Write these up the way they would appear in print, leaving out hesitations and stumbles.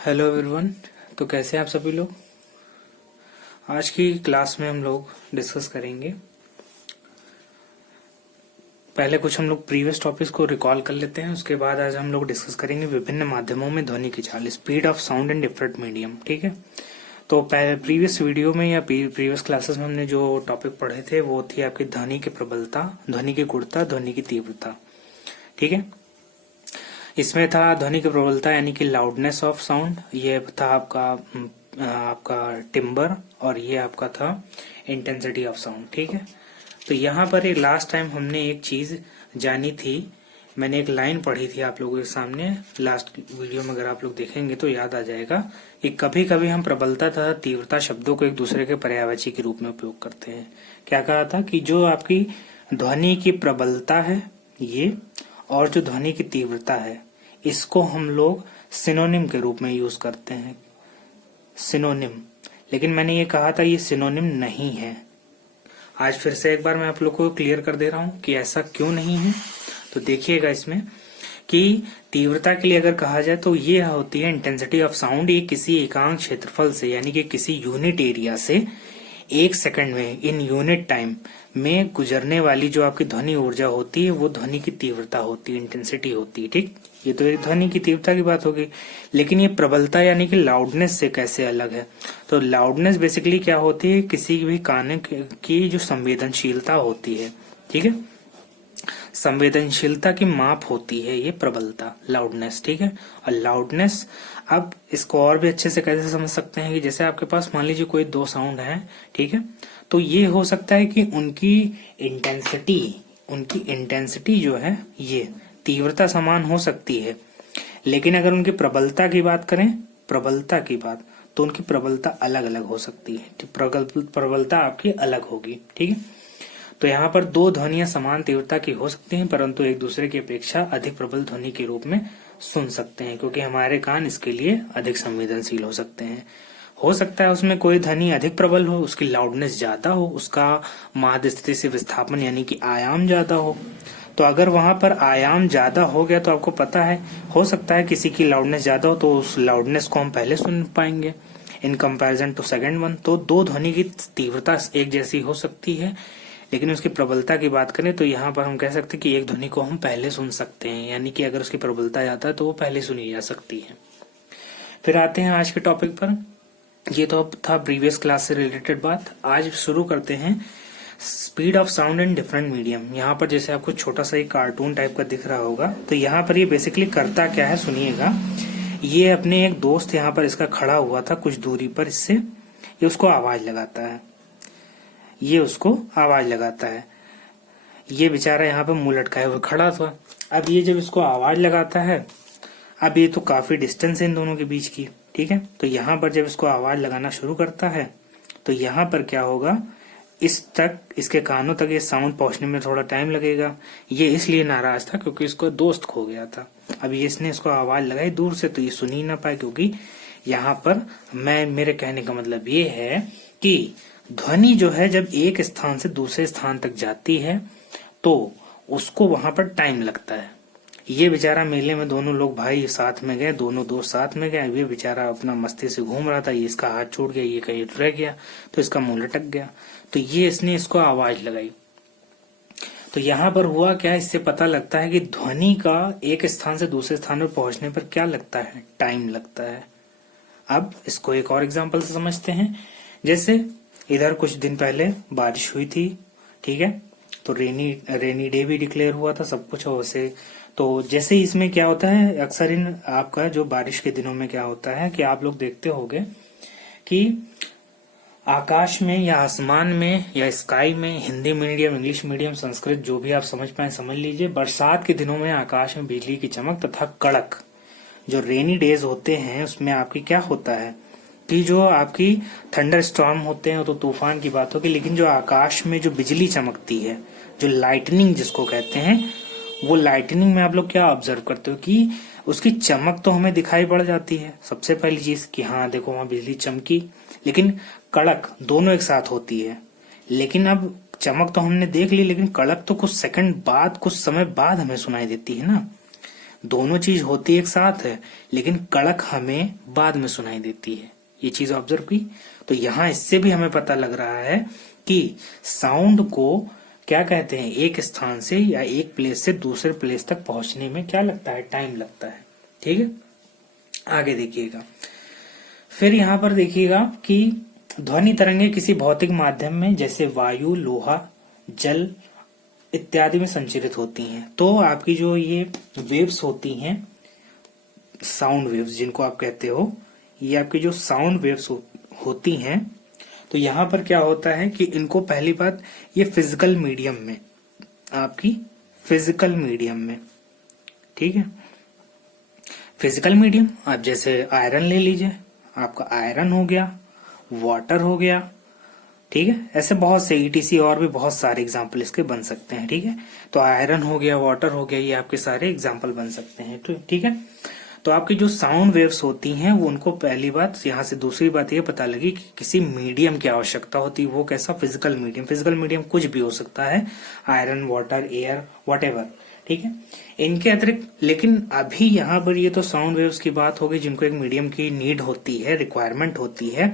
Hello everyone. तो कैसे हैं आप सभी लोग। आज की क्लास में हम लोग डिस्कस करेंगे, पहले कुछ हम लोग प्रीवियस टॉपिक्स को रिकॉल कर लेते हैं। उसके बाद आज हम लोग डिस्कस करेंगे विभिन्न माध्यमों में ध्वनि की चाल, speed of sound in different medium. ठीक है। तो प्रीवियस वीडियो में या प्रीवियस क्लासेस में हमने जो टॉपिक पढ़े थे वो थी आपकी ध्वनि की प्रबलता, ध्वनि की गुणता, ध्वनि की तीव्रता। ठीक है। इसमें था ध्वनि की प्रबलता यानी कि लाउडनेस ऑफ साउंड, ये था आपका टिम्बर, और ये आपका था इंटेंसिटी ऑफ साउंड। ठीक है। तो यहाँ पर एक लास्ट टाइम हमने एक चीज जानी थी, मैंने एक लाइन पढ़ी थी आप लोगों के सामने लास्ट वीडियो में, अगर आप लोग देखेंगे तो याद आ जाएगा कि कभी कभी हम प्रबलता तथा तीव्रता शब्दों को एक दूसरे के पर्यायवाची के रूप में उपयोग करते हैं। क्या कहा था कि जो आपकी ध्वनि की प्रबलता है ये, और जो ध्वनि की तीव्रता है, इसको हम लोग सिनोनिम के रूप में यूज करते हैं, सिनोनिम। लेकिन मैंने ये कहा था ये सिनोनिम नहीं है। आज फिर से एक बार मैं आप लोग को क्लियर कर दे रहा हूं कि ऐसा क्यों नहीं है। तो देखिएगा इसमें कि तीव्रता के लिए अगर कहा जाए तो ये होती है इंटेंसिटी ऑफ साउंड। ये किसी एकांक क्षेत्रफल से यानी कि किसी यूनिट एरिया से 1 सेकंड में, इन यूनिट टाइम में गुजरने वाली जो आपकी ध्वनि ऊर्जा होती है वो ध्वनि की तीव्रता होती है, इंटेंसिटी होती है। ठीक, ये तो एक ध्वनि की तीव्रता की बात होगी। लेकिन ये प्रबलता यानी कि लाउडनेस से कैसे अलग है। तो लाउडनेस बेसिकली क्या होती है, किसी भी कान की जो संवेदनशीलता होती है। ठीक है, संवेदनशीलता की माप होती है ये प्रबलता, लाउडनेस। ठीक है। और लाउडनेस, अब इसको और भी अच्छे से कैसे समझ सकते हैं कि जैसे आपके पास मान लीजिए कोई दो साउंड है। ठीक है। तो ये हो सकता है कि उनकी इंटेंसिटी जो है ये तीव्रता समान हो सकती है, लेकिन अगर उनकी प्रबलता की बात करें, तो उनकी प्रबलता अलग अलग हो सकती है। प्रबलता आपकी अलग होगी। ठीक है। तो यहाँ पर दो ध्वनियां समान तीव्रता की हो सकती हैं, परंतु एक दूसरे की अपेक्षा अधिक प्रबल ध्वनि के रूप में सुन सकते हैं, क्योंकि हमारे कान इसके लिए अधिक संवेदनशील हो सकते हैं। हो सकता है उसमें कोई ध्वनि अधिक प्रबल हो, उसकी लाउडनेस ज्यादा हो, उसका माध्य स्थिति से विस्थापन यानी कि आयाम ज्यादा हो। तो अगर वहां पर आयाम ज्यादा हो गया तो आपको पता है, हो सकता है किसी की लाउडनेस ज्यादा हो तो उस लाउडनेस को हम पहले सुन पाएंगे in comparison to second one. तो दो ध्वनि की तीव्रता एक जैसी हो सकती है, लेकिन उसकी प्रबलता की बात करें तो यहाँ पर हम कह सकते हैं कि एक ध्वनि को हम पहले सुन सकते हैं, यानी कि अगर उसकी प्रबलता ज्यादा है तो वो पहले सुनी जा सकती है। फिर आते हैं आज के टॉपिक पर। ये तो था प्रीवियस क्लास से रिलेटेड बात। आज शुरू करते हैं speed of sound in different medium. यहाँ पर जैसे आपको छोटा सा एक कार्टून टाइप का दिख रहा होगा, तो यहाँ पर ये बेसिकली करता क्या है सुनिएगा। ये अपने एक दोस्त यहाँ पर इसका खड़ा हुआ था कुछ दूरी पर, इससे ये उसको आवाज लगाता है, ये बेचारा यहाँ पे मुंह लटकाए हुए खड़ा था। अब ये जब इसको आवाज लगाता है, अब ये तो काफी डिस्टेंस है इन दोनों के बीच की। ठीक है। तो यहाँ पर जब इसको आवाज लगाना शुरू करता है तो यहाँ पर क्या होगा, इसके कानों तक ये साउंड पहुंचने में थोड़ा टाइम लगेगा। ये इसलिए नाराज था क्योंकि इसको दोस्त खो गया था। अब ये इसने इसको आवाज लगाई दूर से तो ये सुन ही ना पाए, क्योंकि यहाँ पर मेरे कहने का मतलब ये है कि ध्वनि जो है जब एक स्थान से दूसरे स्थान तक जाती है तो उसको वहां पर टाइम लगता है। ये बेचारा मेले में दोनों लोग भाई साथ में गए, दोनों दोस्त साथ में गए, ये बेचारा अपना मस्ती से घूम रहा था, ये इसका हाथ छूट गया, ये कहीं रह गया तो इसका मुंह लटक गया, तो ये इसने इसको आवाज लगाई। तो यहाँ पर हुआ क्या, इससे पता लगता है कि ध्वनि का एक स्थान से दूसरे स्थान पर पहुंचने पर क्या लगता है, टाइम लगता है। अब इसको एक और एग्जाम्पल से समझते हैं। जैसे इधर कुछ दिन पहले बारिश हुई थी। ठीक है। तो रेनी डे भी डिक्लेयर हुआ था, सब कुछ वैसे। तो जैसे इसमें क्या होता है, अक्सर इन आपका जो बारिश के दिनों में क्या होता है कि आप लोग देखते होंगे कि आकाश में या आसमान में या स्काई में, Hindi medium, English medium, Sanskrit जो भी आप समझ पाए समझ लीजिए, बरसात के दिनों में आकाश में बिजली की चमक तथा कड़क, जो रेनी डेज होते हैं उसमें आपकी क्या होता है कि जो आपकी थंडर स्टॉर्म होते हैं तो तूफान की बात होगी, लेकिन जो आकाश में जो बिजली चमकती है, जो लाइटनिंग जिसको कहते हैं, वो लाइटनिंग में आप लोग क्या ऑब्जर्व करते हो कि उसकी चमक तो हमें दिखाई पड़ जाती है सबसे पहली चीज कि हाँ देखो वहां बिजली चमकी, लेकिन कड़क दोनों एक साथ होती है। लेकिन अब चमक तो हमने देख ली, लेकिन कड़क तो कुछ सेकंड बाद, कुछ समय बाद हमें सुनाई देती है ना। दोनों चीज होती एक साथ है, लेकिन कड़क हमें बाद में सुनाई देती है। ये चीज ऑब्जर्व की। तो यहाँ इससे भी हमें पता लग रहा है कि साउंड को क्या कहते हैं, एक स्थान से या एक प्लेस से दूसरे प्लेस तक पहुंचने में क्या लगता है, टाइम लगता है। ठीक है, आगे देखिएगा। फिर यहाँ पर देखिएगा कि ध्वनि तरंगे किसी भौतिक माध्यम में जैसे वायु, लोहा, जल इत्यादि में संचरित होती हैं। तो आपकी जो ये वेव्स होती हैं, साउंड वेव्स जिनको आप कहते हो, ये आपकी जो साउंड वेव्स होती हैं, तो यहाँ पर क्या होता है कि इनको पहली बात ये फिजिकल मीडियम में, आपकी फिजिकल मीडियम में, ठीक है, फिजिकल मीडियम आप जैसे आयरन ले लीजिए, आपका आयरन हो गया, वाटर हो गया, ठीक है, ऐसे बहुत से ईटीसी और भी बहुत सारे एग्जाम्पल इसके बन सकते हैं। ठीक है, तो आयरन हो गया, वाटर हो गया, ये आपके सारे एग्जाम्पल बन सकते हैं। तो ठीक है, तो आपकी जो साउंड वेव्स होती हैं वो उनको पहली बात यहाँ से दूसरी बात ये पता लगी कि किसी मीडियम की आवश्यकता होती है। वो कैसा, फिजिकल मीडियम। फिजिकल मीडियम कुछ भी हो सकता है, आयरन, वाटर, एयर, व्हाटएवर। ठीक है, इनके अतिरिक्त लेकिन अभी यहाँ पर ये तो साउंड वेव्स की बात होगी जिनको एक मीडियम की नीड होती है, रिक्वायरमेंट होती है।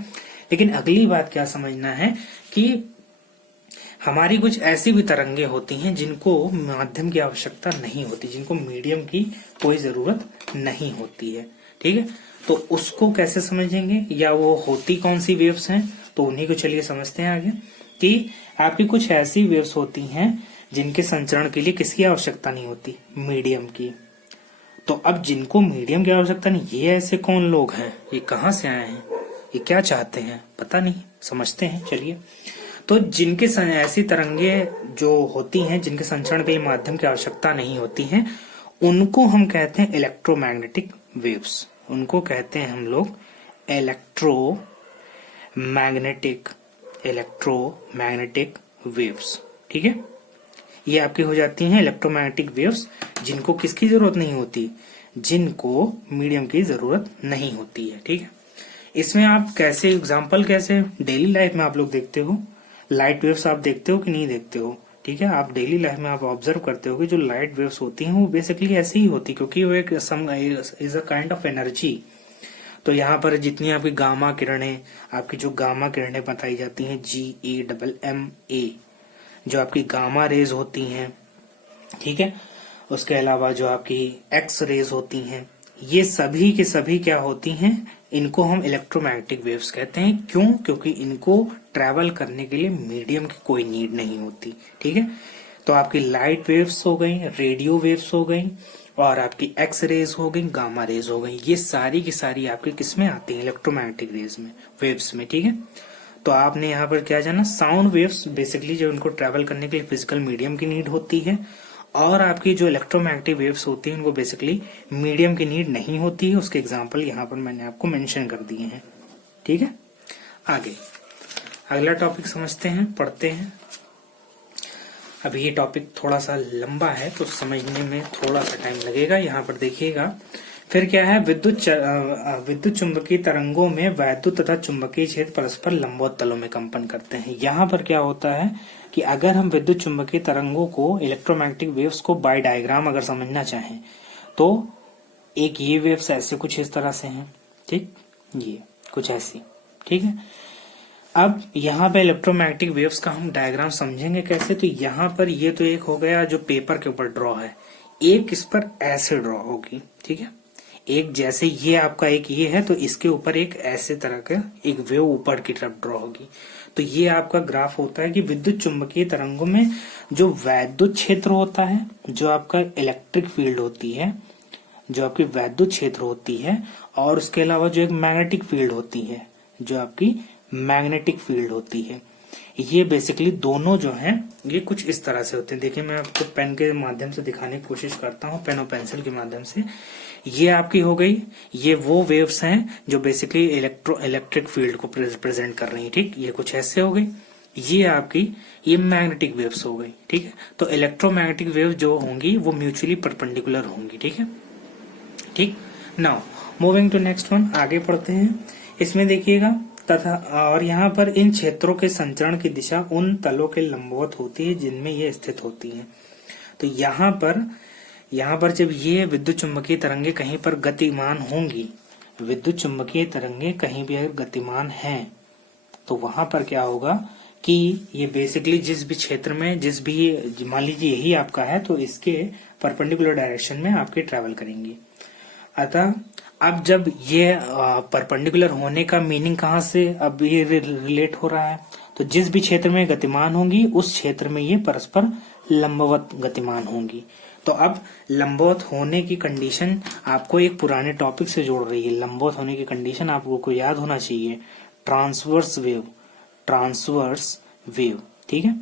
लेकिन अगली बात क्या समझना है कि हमारी कुछ ऐसी भी तरंगे होती हैं जिनको माध्यम की आवश्यकता नहीं होती, जिनको मीडियम की कोई जरूरत नहीं होती है। ठीक है, तो उसको कैसे समझेंगे या वो होती कौन सी वेव्स हैं, तो उन्हीं को चलिए समझते हैं आगे। कि आपकी कुछ ऐसी वेव्स होती हैं जिनके संचरण के लिए किसकी आवश्यकता नहीं होती, मीडियम की। तो अब जिनको मीडियम की आवश्यकता नहीं, ये ऐसे कौन लोग हैं, ये कहाँ से आए हैं, ये क्या चाहते हैं, पता नहीं, समझते हैं चलिए। तो जिनके ऐसी तरंगे जो होती हैं जिनके संचरण के लिए माध्यम की आवश्यकता नहीं होती है, उनको हम कहते हैं इलेक्ट्रोमैग्नेटिक वेव्स। उनको कहते हैं हम लोग इलेक्ट्रोमैग्नेटिक वेव्स। ठीक है, ये आपकी हो जाती हैं इलेक्ट्रोमैग्नेटिक वेव्स जिनको किसकी जरूरत नहीं होती, जिनको मीडियम की जरूरत नहीं होती है। ठीक है, इसमें आप कैसे एग्जाम्पल, कैसे डेली लाइफ में आप लोग देखते हो, लाइट वेव्स आप देखते हो कि नहीं देखते हो। ठीक है, आप डेली लाइफ में आप ऑब्जर्व करते हो कि जो लाइट वेव्स होती हैं वो बेसिकली ऐसी ही होती, क्योंकि वो एक is a kind of energy. तो यहाँ पर जितनी आपकी गामा किरणें, आपकी जो गामा किरणें बताई जाती हैं, GAMMA, जो आपकी गामा रेज होती हैं, ठीक है, उसके अलावा जो आपकी एक्स रेज होती हैं, ये सभी के सभी क्या होती हैं, इनको हम इलेक्ट्रोमैग्नेटिक वेव्स कहते हैं। क्यों? क्योंकि इनको ट्रैवल करने के लिए मीडियम की कोई नीड नहीं होती। ठीक है, तो आपकी लाइट वेव्स हो गई, रेडियो वेव्स हो गई, और आपकी एक्स रेज हो गई, गामा रेज हो गई, ये सारी की सारी आपके किसमें आती हैं, इलेक्ट्रोमैग्नेटिक रेज में, वेव्स में। ठीक है, तो आपने यहाँ पर क्या जाना, साउंड वेव्स बेसिकली जो उनको ट्रैवल करने के लिए फिजिकल मीडियम की नीड होती है, और आपकी जो इलेक्ट्रोमैग्नेटिक वेव्स होती हैं उनको बेसिकली मीडियम की नीड नहीं होती है। उसके एग्जांपल यहाँ पर मैंने आपको मेंशन कर दिए हैं। ठीक है, आगे अगला टॉपिक समझते हैं, पढ़ते हैं। अभी ये टॉपिक थोड़ा सा लंबा है तो समझने में थोड़ा सा टाइम लगेगा। यहाँ पर देखिएगा, फिर क्या है, विद्युत चुंबकीय तरंगों में वैद्युत तथा चुंबकीय क्षेत्र परस्पर लंबवत तलों में कंपन करते हैं। यहाँ पर क्या होता है कि अगर हम विद्युत चुंबकीय तरंगों को, इलेक्ट्रोमैग्नेटिक वेव्स को बाय डायग्राम अगर समझना चाहें तो एक ये वेव्स ऐसे कुछ इस तरह से हैं, ठीक, ये कुछ ऐसी। ठीक है, अब यहाँ पे इलेक्ट्रोमैग्नेटिक वेव्स का हम डायग्राम समझेंगे कैसे, तो यहाँ पर ये तो एक हो गया जो पेपर के ऊपर ड्रॉ है, एक इस पर ऐसे ड्रॉ होगी। ठीक है, एक जैसे ये आपका एक ये है तो इसके ऊपर एक ऐसे तरह का एक वेव ऊपर की तरफ ड्रॉ होगी। तो ये आपका ग्राफ होता है कि विद्युत चुंबकीय तरंगों में जो वैद्युत क्षेत्र होता है, जो आपका इलेक्ट्रिक फील्ड होती है, जो आपकी वैद्युत क्षेत्र होती है, और उसके अलावा जो एक मैग्नेटिक फील्ड होती है, जो आपकी मैग्नेटिक फील्ड होती है, ये बेसिकली दोनों जो हैं ये कुछ इस तरह से होते हैं। देखिए मैं आपको पेन के माध्यम से दिखाने की कोशिश करता हूँ, पेन और पेंसिल के माध्यम से। ये आपकी हो गई, ये वो वेव्स हैं जो बेसिकली इलेक्ट्रिक फील्ड को प्रेजेंट कर रही है। ठीक, ये कुछ ऐसे हो गई, ये आपकी ये मैग्नेटिक वेव्स हो गई। ठीक है, तो इलेक्ट्रोमैग्नेटिक वेव जो होंगी वो म्यूचुअली परपेंडिकुलर होंगी। ठीक है, ठीक, now moving to next one, आगे पढ़ते हैं। इसमें देखिएगा, तथा और यहाँ पर इन क्षेत्रों के संचरण की दिशा उन तलों के लंबवत होती है जिनमें ये स्थित होती है। तो यहाँ पर यहाँ पर जब ये विद्युत चुम्बकीय तरंगे कहीं पर गतिमान होंगी, विद्युत चुम्बकीय तरंगे कहीं भी अगर गतिमान हैं, तो वहां पर क्या होगा कि ये बेसिकली जिस भी क्षेत्र में, जिस भी, मान लीजिए यही आपका है, तो इसके परपेंडिकुलर डायरेक्शन में आपके ट्रेवल करेंगी। अतः अब जब ये परपेंडिकुलर होने का मीनिंग कहाँ से अब ये रिलेट हो रहा है, तो जिस भी क्षेत्र में गतिमान होंगी उस क्षेत्र में ये परस्पर लंबवत गतिमान होंगी। तो अब लंबवत होने की कंडीशन आपको एक पुराने टॉपिक से जोड़ रही है। लंबवत होने की कंडीशन आपको याद होना चाहिए, ट्रांसवर्स वेव, ट्रांसवर्स वेव, ठीक है।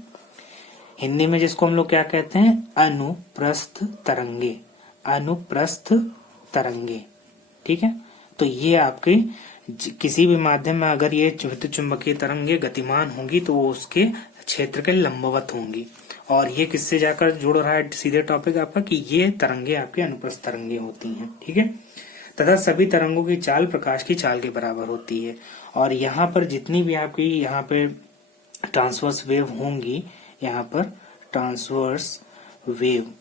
हिंदी में जिसको हम लोग क्या कहते हैं, अनुप्रस्थ तरंगे, अनुप्रस्थ तरंगे, ठीक है। तो ये आपके किसी भी माध्यम में अगर ये विद्युत चुंबकीय तरंगे गतिमान होंगी तो वो उसके क्षेत्र के लंबवत होंगी। और ये किससे जाकर जुड़ रहा है सीधे टॉपिक आपका, कि ये तरंगे आपकी अनुप्रस्थ तरंगे होती हैं, ठीक है। तथा सभी तरंगों की चाल प्रकाश की चाल के बराबर होती है। और यहाँ पर जितनी भी आपकी यहाँ पे ट्रांसवर्स वेव होंगी, यहाँ पर ट्रांसवर्स वेव,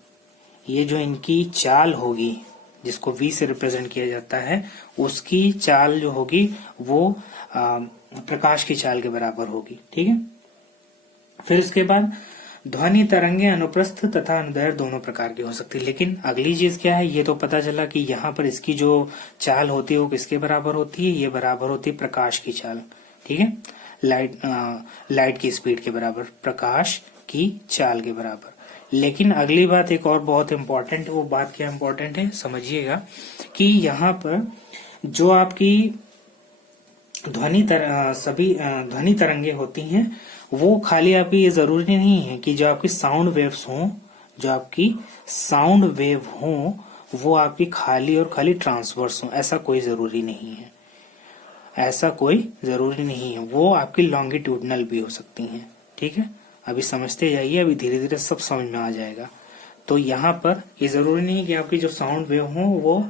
ये जो इनकी चाल होगी जिसको v से रिप्रेजेंट किया जाता है, उसकी चाल जो होगी वो प्रकाश की चाल के बराबर होगी, ठीक है। फिर इसके बाद ध्वनि तरंगे अनुप्रस्थ तथा अनुदैर्घ्य दोनों प्रकार की हो सकती है। लेकिन अगली चीज क्या है, ये तो पता चला कि यहाँ पर इसकी जो चाल होती है वो किसके बराबर होती है, ये बराबर होती है प्रकाश की चाल, ठीक है, लाइट की स्पीड के बराबर, प्रकाश की चाल के बराबर। लेकिन अगली बात एक और बहुत इंपॉर्टेंट, वो बात क्या इंपॉर्टेंट है समझिएगा, कि यहाँ पर जो आपकी सभी ध्वनि तरंगे होती हैं, वो खाली आपकी ये जरूरी नहीं है कि जो आपकी साउंड वेव्स हों, जो आपकी साउंड वेव हों वो आपकी खाली और खाली ट्रांसवर्स हों, ऐसा कोई जरूरी नहीं है, ऐसा कोई जरूरी नहीं है। वो आपकी लॉन्गिट्यूडनल भी हो सकती हैं, ठीक है। अभी समझते जाइए, अभी धीरे धीरे सब समझ में आ जाएगा। तो यहाँ पर ये जरूरी नहीं कि आपकी जो साउंड वेव हो वो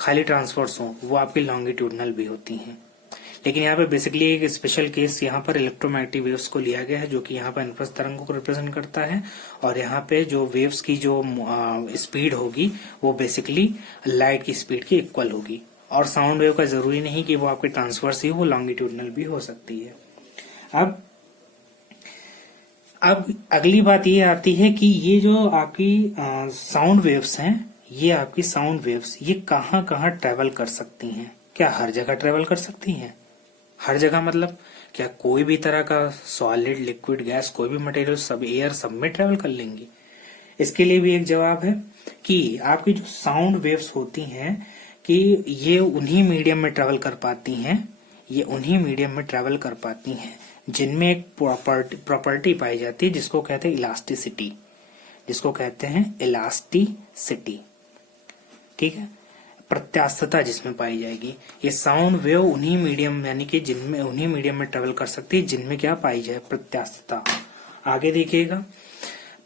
खाली ट्रांसवर्स हो, वो आपकी लॉन्गिट्यूडनल भी होती हैं। लेकिन यहाँ पे बेसिकली एक स्पेशल केस यहाँ पर इलेक्ट्रोमैग्नेटिक वेव्स को लिया गया है, जो कि यहाँ पर अनुप्रस्थ तरंगों को रिप्रेजेंट करता है। और यहाँ पे जो वेव्स की जो स्पीड होगी वो बेसिकली लाइट की स्पीड की इक्वल होगी। और साउंड वेव का जरूरी नहीं कि वो आपके ट्रांसवर्स ही, वो लॉन्गिट्यूडनल भी हो सकती है। अब अगली बात ये आती है कि ये जो आपकी साउंड वेव्स हैं, ये आपकी साउंड वेव्स ये कहाँ कहाँ ट्रेवल कर सकती हैं? क्या हर जगह ट्रेवल कर सकती हैं? हर जगह मतलब क्या कोई भी तरह का सॉलिड, लिक्विड, गैस, कोई भी मटेरियल, सब एयर सब में ट्रेवल कर लेंगी? इसके लिए भी एक जवाब है कि आपकी जो साउंड वेव्स होती हैं कि ये उन्हीं मीडियम में ट्रेवल कर पाती हैं, ये उन्हीं मीडियम में ट्रेवल कर पाती हैं जिनमें एक प्रॉपर्टी पाई जाती है जिसको कहते हैं इलास्टिसिटी, जिसको कहते हैं इलास्टिसिटी, ठीक है, प्रत्यास्थता जिसमें पाई जाएगी। ये साउंड वेव उन्हीं मीडियम यानी कि जिनमें, उन्हीं मीडियम में ट्रेवल कर सकती है जिनमें क्या पाई जाए, प्रत्यास्थता। आगे देखिएगा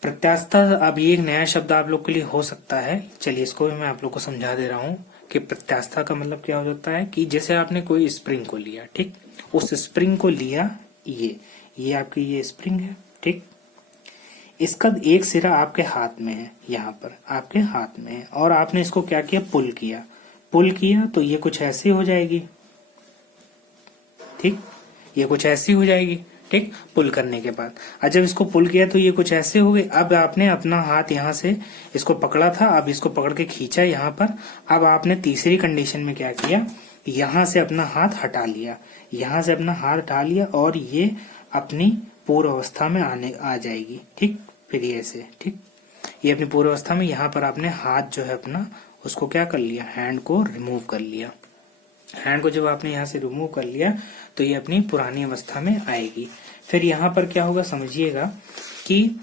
प्रत्यास्थता। अब ये एक नया शब्द आप लोग के लिए हो सकता है, चलिए इसको भी मैं आप लोग को समझा दे रहा हूँ कि प्रत्यास्थता का मतलब क्या हो जाता है। कि जैसे आपने कोई स्प्रिंग को लिया, ठीक, उस स्प्रिंग को लिया, ये आपकी ये स्प्रिंग है, ठीक, इसका एक सिरा आपके हाथ में है, यहाँ पर आपके हाथ में है, और आपने इसको क्या किया, पुल किया तो ये कुछ ऐसी हो जाएगी, ठीक, ये कुछ ऐसी हो जाएगी, ठीक, पुल करने के बाद। और जब इसको पुल किया तो ये कुछ ऐसे हो गए। अब आपने अपना हाथ यहाँ से इसको पकड़ा था, अब इसको पकड़ के खींचा यहाँ पर। अब आपने तीसरी कंडीशन में क्या किया, यहाँ से अपना हाथ हटा लिया, यहाँ से अपना हाथ हटा लिया और ये अपनी पूर्व अवस्था में आ जाएगी, ठीक, फिर ये ऐसे, ठीक, ये अपनी पूर्व अवस्था में। यहाँ पर आपने हाथ जो है अपना उसको क्या कर लिया, हैंड को रिमूव कर लिया। हैंड को जब आपने यहाँ से रिमूव कर लिया तो ये अपनी पुरानी अवस्था में आएगी। फिर यहाँ पर क्या होगा समझिएगा कि,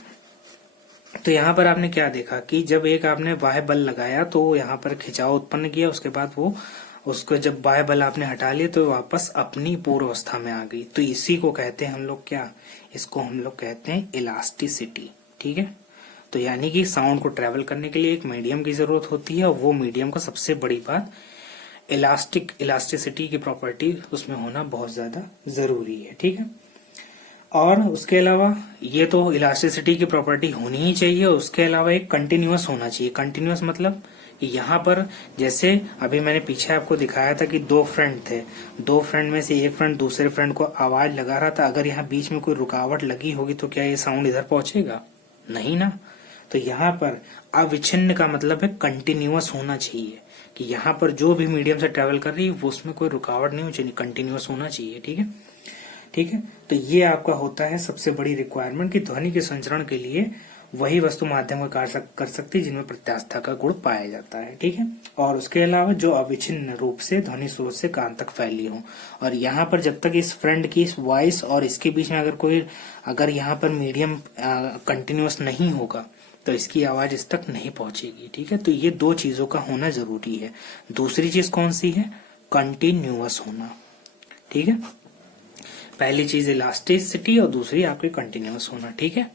तो यहाँ पर आपने क्या देखा कि जब एक आपने बाह्य बल लगाया तो यहाँ पर खिंचाव उत्पन्न किया, उसके बाद वो उसको जब बाह्य बल आपने हटा लिया तो वापस अपनी पूर्व अवस्था में आ गई। तो इसी को कहते हैं हम लोग क्या, इसको हम लोग कहते हैं इलास्टिसिटी, ठीक है। तो यानी कि साउंड को ट्रेवल करने के लिए एक मीडियम की जरूरत होती है, और वो मीडियम का सबसे बड़ी बात इलास्टिसिटी की प्रॉपर्टी उसमें होना बहुत ज्यादा जरूरी है, ठीक है। और उसके अलावा ये तो इलास्टिसिटी की प्रॉपर्टी होनी ही चाहिए, उसके अलावा एक कंटिन्यूअस होना चाहिए। कंटिन्यूअस मतलब यहाँ पर जैसे अभी मैंने पीछे आपको दिखाया था कि दो फ्रेंड थे, दो फ्रेंड में से एक फ्रेंड दूसरे फ्रेंड को आवाज लगा रहा था, अगर यहाँ बीच में कोई रुकावट लगी होगी तो क्या ये साउंड इधर पहुंचेगा? नहीं ना। तो यहाँ पर अविच्छिन्न का मतलब है कंटिन्यूअस होना चाहिए, कि यहाँ पर जो भी मीडियम से ट्रेवल कर रही है वो उसमें कोई रुकावट नहीं होनी चाहिए, कंटिन्यूअस होना चाहिए। ठीक है, ठीक है। तो ये आपका होता है सबसे बड़ी रिक्वायरमेंट कि ध्वनि के संचरण के लिए वही वस्तु माध्यम का कार्य कर सकती है जिनमें प्रत्यास्था का गुण पाया जाता है। ठीक है, और उसके अलावा जो अविच्छिन्न रूप से ध्वनि स्रोत से कान तक फैली हो। और यहाँ पर जब तक इस फ्रेंड की इस वॉइस और इसके बीच में अगर यहाँ पर मीडियम कंटिन्यूअस नहीं होगा तो इसकी आवाज इस तक नहीं पहुंचेगी। ठीक है, तो ये दो चीजों का होना जरूरी है। दूसरी चीज कौन सी है? कंटिन्यूअस होना। ठीक है, पहली चीज इलास्टिसिटी और दूसरी आपकी कंटिन्यूअस होना। ठीक है।